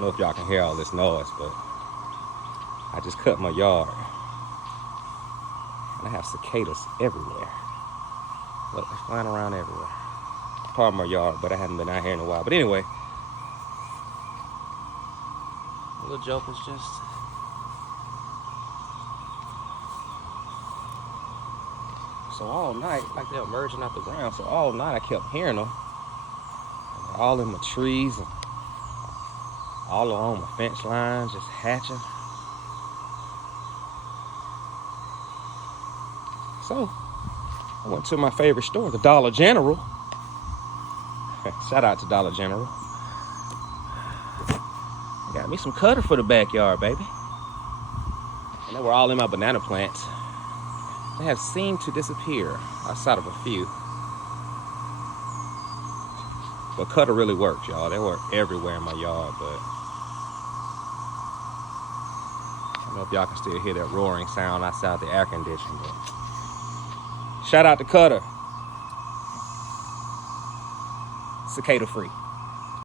don't know if y'all can hear all this noise, but I just cut my yard. And I have cicadas everywhere. Look, they're flying around everywhere. Part of my yard, but I haven't been out here in a while. But anyway, little joker's just... So all night, like they're emerging out the ground, so all night I kept hearing them. They're all in my trees and all along my fence lines, just hatching. So I went to my favorite store, the Dollar General. Shout out to Dollar General. Got me some cutter for the backyard, baby. And they were all in my banana plants. They have seemed to disappear outside of a few. But cutter really works, y'all. They work everywhere in my yard, but I don't know if y'all can still hear that roaring sound outside the air conditioning. But shout out to cutter. Cicada free.